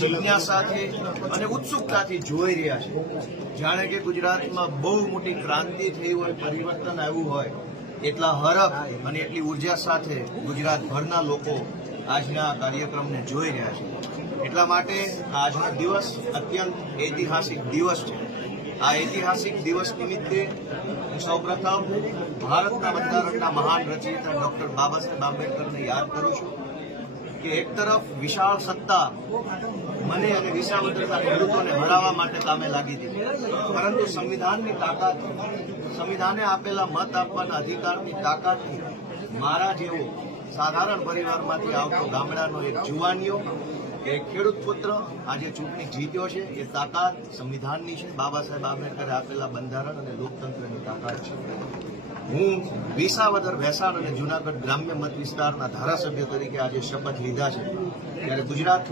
જિજ્ઞાસાથી અને ઉત્સુકતાથી જોઈ રહ્યા છે, જાણે કે ગુજરાતમાં બહુ મોટી ક્રાંતિ થઈ હોય, પરિવર્તન આવ્યું હોય, એટલા હરખ અને એટલી ઉર્જા સાથે ગુજરાતભરના લોકો આજના કાર્યક્રમને જોઈ રહ્યા છે. એટલા માટે આજનો દિવસ અત્યંત ઐતિહાસિક દિવસ છે. આ ઐતિહાસિક દિવસ નિમિત્તે હું સૌપ્રથમ ભારતના બંધારણના મહાન રચયિતા ડોક્ટર બાબા સાહેબ આંબેડકરને યાદ કરું છું કે એક તરફ વિશાળ સત્તા મને અને વિસાવદરના ખેડૂતોને હરાવવા માટે કામે લાગી દીધી, પરંતુ સંવિધાનની તાકાત, સંવિધાને આપેલા મત આપવાના અધિકારની તાકાતથી મારા જેવો સાધારણ પરિવારમાંથી આવતો ગામડાનો એક જુવાનીઓ, એક ખેડૂત પુત્ર આજે ચૂંટણી જીત્યો છે. એ તાકાત સંવિધાનની છે, બાબા સાહેબ આંબેડકરે આપેલા બંધારણ અને લોકતંત્રની તાકાત છે. હું વિસાવદર, ભેસાણ અને જૂનાગઢ ગ્રામ્ય મત વિસ્તારના ધારાસભ્ય તરીકે આજે શપથ લીધા છે ત્યારે ગુજરાત